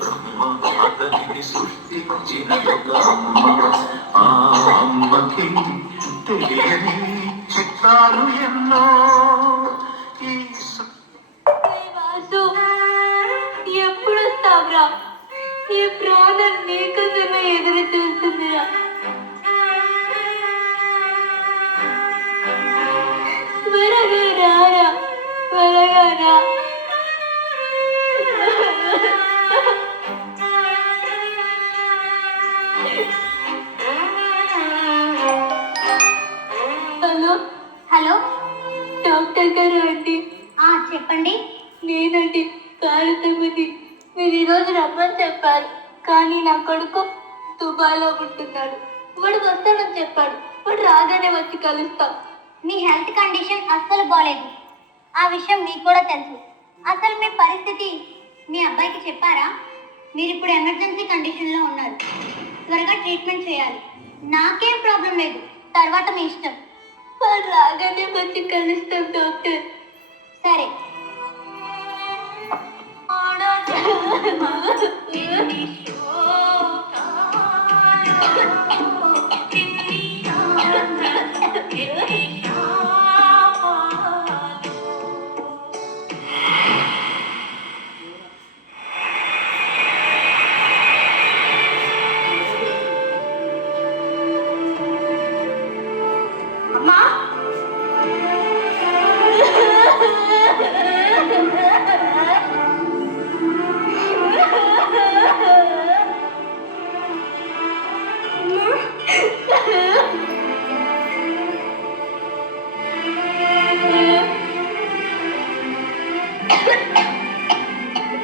బ్రహ్మ అతనిని సృష్టించిన ఆ అమ్మకి తెలియని చిత్తాలు ఎన్నో. ఈ వాసు ఎప్పుడు వస్తావురా? ఈ ప్రాణం నీకోసమే ఎదురు చూస్తుందిరా. త్వరగా రారా, త్వరగా రా. హలో హలో, డాక్టర్ గారు అండి. చెప్పండి. నేనండి భారతమ్మని. మీరు ఈరోజు రమ్మని చెప్పారు, కానీ నా కొడుకు దుబాయ్లో ఉంటున్నాడు. వాడు వస్తానని చెప్పాడు. వాడు రాగానే వచ్చి కలుస్తాం. మీ హెల్త్ కండిషన్ అస్సలు బాలేదు, ఆ విషయం మీకు కూడా తెలుసు. అసలు మీ పరిస్థితి మీ అబ్బాయికి చెప్పారా? మీరు ఇప్పుడు ఎమర్జెన్సీ కండిషన్లో ఉన్నారు, త్వరగా ట్రీట్మెంట్ చేయాలి. నాకేం ప్రాబ్లం లేదు, తర్వాత మీ ఇష్టం. వాడు రాగానే వచ్చి కలుస్తాం డాక్టర్. సరే.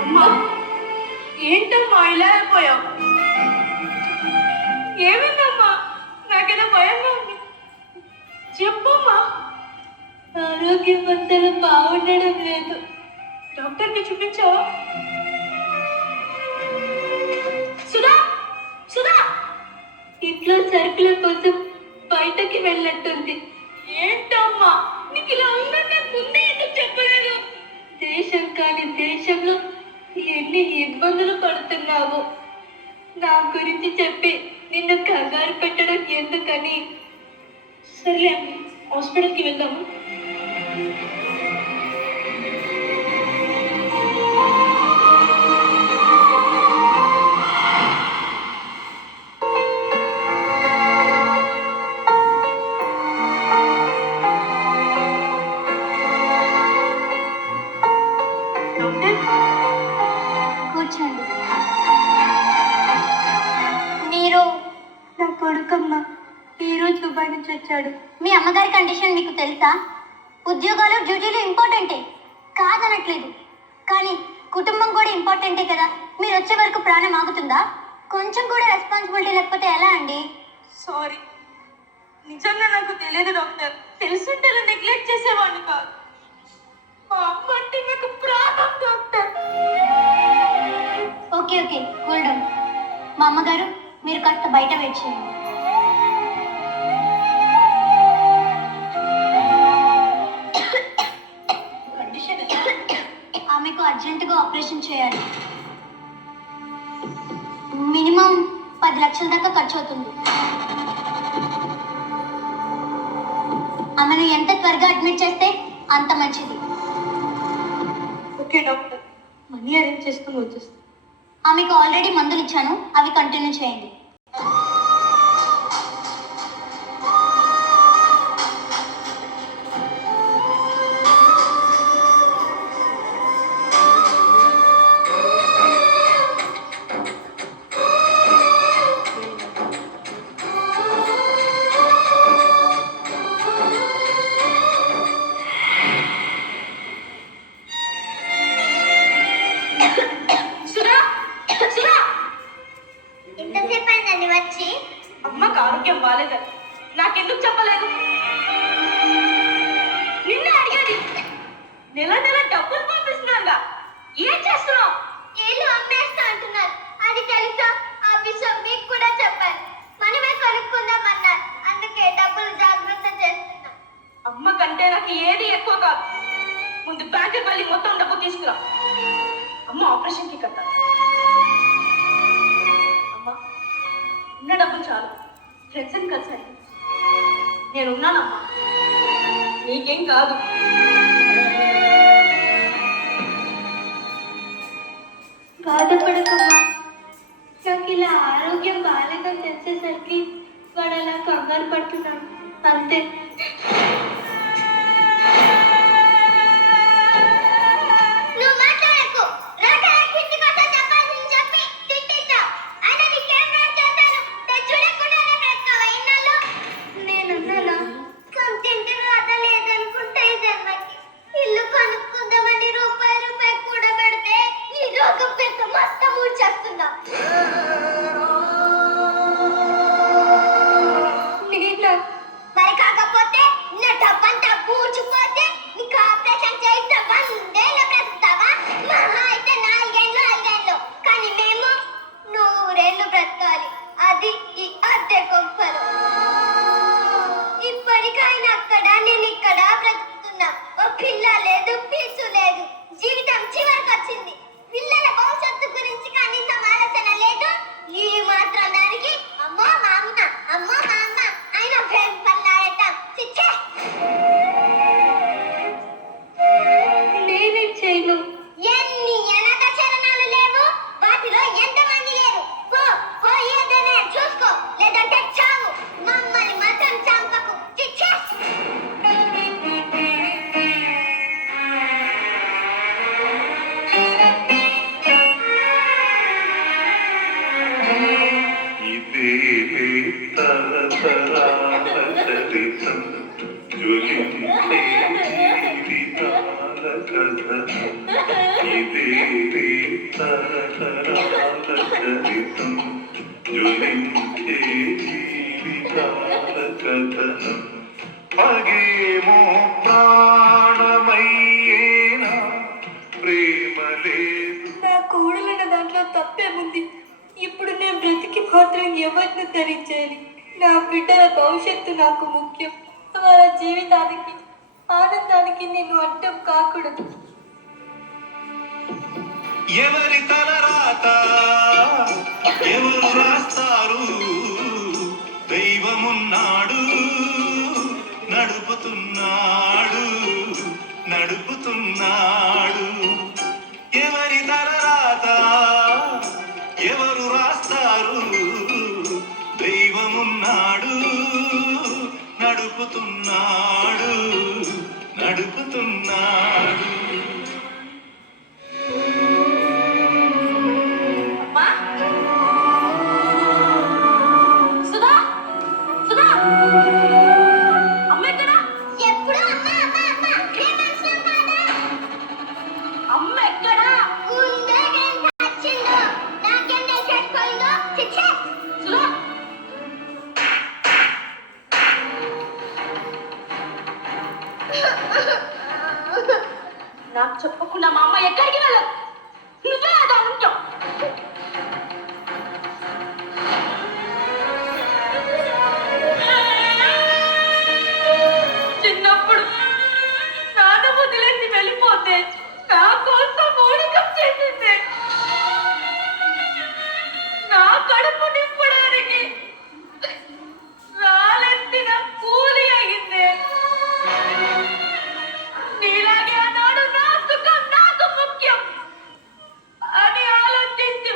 అమ్మా, ఏంటమ్మా ఇలా అయిపోయావు? ఏమైందమ్మా? నాకేదో భయంగా ఉంది, చెప్పమ్మా. ఆరోగ్యం అసలు బాగుండడం లేదు. డాక్టర్కి చూపించావా? సుధా, సుధా ఇంట్లో సరుకుల కోసం బయటకి వెళ్ళట్టుంది. ఏంటమ్మా నీకు ఇలా ఉందని నాకు ముందే ఎందుకు చెప్పలేదు? దేశం కాని దేశంలో ఎన్ని ఇబ్బందులు పడుతున్నావు. నా గురించి చెప్పి నిన్ను కంగారు పెట్టడం ఎందుకని. సర్లే అమ్మ, హాస్పిటల్కి వెళ్దాము. కూర్చోండి. మీరు నా కొడుకమ్మ ఈరోజు దుబాయ్ నుంచి వచ్చాడు. మీ అమ్మగారి కండిషన్ మీకు తెలుసా? ఉద్యోగాలు డ్యూటీలు ఇంపార్టెంటే, కాదనట్లేదు, కానీ కుటుంబం కూడా ఇంపార్టెంటే కదా. మీరు వచ్చే వరకు ప్రాణం ఆగుతుందా? కొంచెం కూడా రెస్పాన్సిబిలిటీ లేకపోతే ఎలా అండి? సారీ, నిజంగా నాకు తెలియదు డాక్టర్. తెలుసుంటే నెగ్లెక్ట్ చేసేవాడిని కాదు. మా అమ్మ అంటే నాకు ప్రాణం doctor. Okay okay, cool down. మా అమ్మగారు, మీరు కాస్త బయట వెయిట్ చేయండి. ఆమెకు అర్జెంటుగా ఆపరేషన్ చేయాలి. మినిమం 10 లక్షల దాకా ఖర్చు అవుతుంది. ఆమెను ఎంత త్వరగా అడ్మిట్ చేస్తే అంత మంచిది. ఓకే డాక్టర్, మనీ అరేంజ్ చేసుకుని వచ్చేస్తాను. ఆమెకు ఆల్రెడీ మందులు ఇచ్చాను, అవి కంటిన్యూ చేయండి. అమ్మకు ఆరోగ్యం బాగాలేదని నాకెందుకు చెప్పలేదు? నిన్నే అడిగేది. నెల నెల డబ్బులు పంపిస్తున్నాగా, ఏం చేస్తున్నావు? ఏళ్ళు అమ్మేస్తా అంటున్నారు, అది తెలుసా? ఆ విషయం మీకు కూడా చెప్పాను. మనమే కొనుక్కుందామన్నారు, అందుకే డబ్బులు జాగ్రత్త చేస్తున్నాం. అమ్మ కంటే నాకు ఏది ఎక్కువ కాదు. ముందు బ్యాంకుకి వెళ్ళి మొత్తం డబ్బు తీసుకురా. అమ్మ ఆపరేషన్కి కట్టాలి. ఉన్న డబ్బు చాలు, ఫ్రెండ్స్ని కలిసాను. నేనున్నానమ్మా, నీకేం కాదు. బాధపడకమ్మా. నాకు ఇలా ఆరోగ్యం బాగాలేదని తెలిసేసరికి వాడు అలా కంగారు పడుతున్నాను అంతే. పగేమో ప్రాణమయ్యేనా ప్రేమ లేదు. నా కూడలన్న దాంట్లో తప్పేముంది? ఇప్పుడు నేను బ్రతికి మాత్రం ఎవరిని ధరించాలి? నా బిడ్డల భవిష్యత్తు నాకు ముఖ్యం. వాళ్ళ జీవితానికి ఆనందానికి నేను అడ్డం కాకూడదు. ఎవరి తలరాత ఎవరు రాస్తారు? దైవమున్నాడు, నడుపుతున్నాడు నడుపుతున్నాడు. ఎవరి తలరాత ఎవరు రాస్తారు? దైవమున్నాడు, నడుపుతున్నాడు నడుపుతున్నాడు. నాకు చెప్పకుండా మా అమ్మ ఎక్కడికి వెళ్ళదు. నువ్వే అదా ఉంటావు. చిన్నప్పుడు నాన్న వదిలేసి వెళ్ళిపోతే నా కోసం ఊడికం చేసింది. నా కడుపు నింపడానికి రాలెత్తిన కూలి అయింది. నీలాగే ఆనాడు నా సుఖం నాకు ముఖ్యం అని ఆలోచించి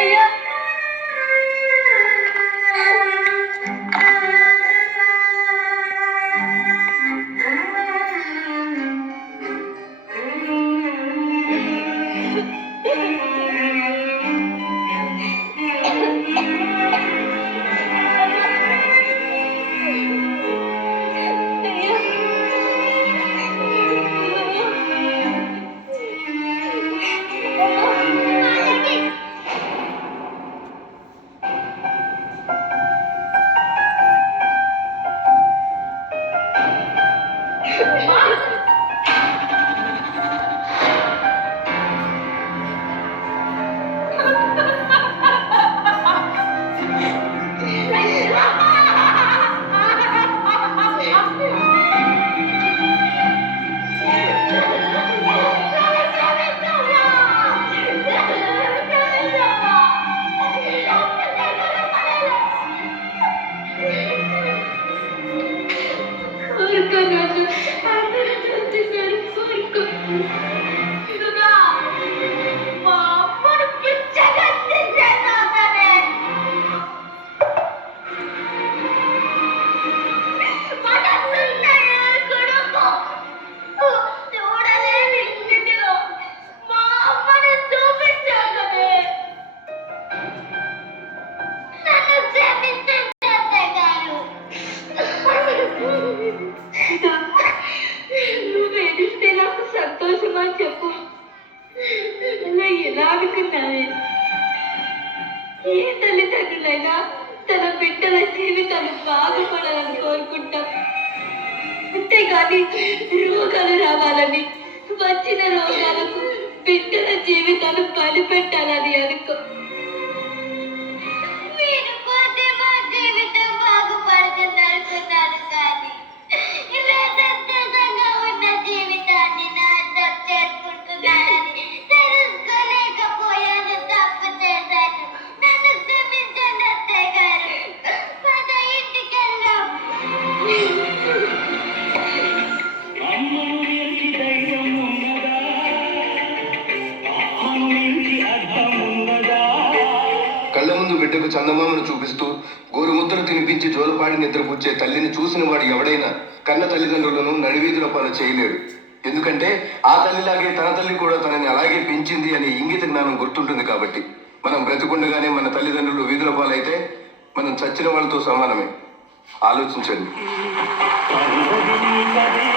అయ్యా నువ్వు ఏడిస్తే నాకు సంతోషమా చెప్పు. అలా ఎలా అనుకున్నావే? ఏ తల్లిదండ్రులైనా తన బిడ్డల జీవితాలు బాగుపడాలని కోరుకుంటాం, అంతేగాని రోగాలు రావాలని, వచ్చిన రోగాలకు బిడ్డల జీవితాలు బలిపెట్టాలని అనుకో. మీరు పోతే మా జీవితం బాగుపడుతుంది అనుకున్నాను, కానీ ఇలా సంతోషంగా ఉన్న జీవితాన్ని నాశనం చేసుకుంటున్నానని తెలుసుకోలేకపోయాను. తప్పు చేశాను, నన్ను క్షమించండి అత్తయ్య గారు. పద ఇంటికి వెళ్దాం. అమ్మను మించి ధైర్యం ఉన్నదా? అమ్మను మించి అర్థం ఉన్నదా? కళ్ళ ముందు బిడ్డకు చందమామను చూపిస్తూ గోరుముద్దలు తినిపించి జోలపాడి నిద్రపుచ్చే తల్లిని చూసిన వాడు ఎవడైనా కన్న తల్లిదండ్రులను నడివీధుల పాలు చేయలేడు. ఎందుకంటే ఆ తల్లిలాగే తన తల్లి కూడా తనని అలాగే పెంచింది అనే ఇంగిత జ్ఞానం గుర్తుంటుంది. కాబట్టి మనం బ్రతికుండగానే మన తల్లిదండ్రులు వీధుల పాలైతే మనం చచ్చిన వాళ్ళతో సమానమే. ఆలోచించండి. పరువది నీ కదే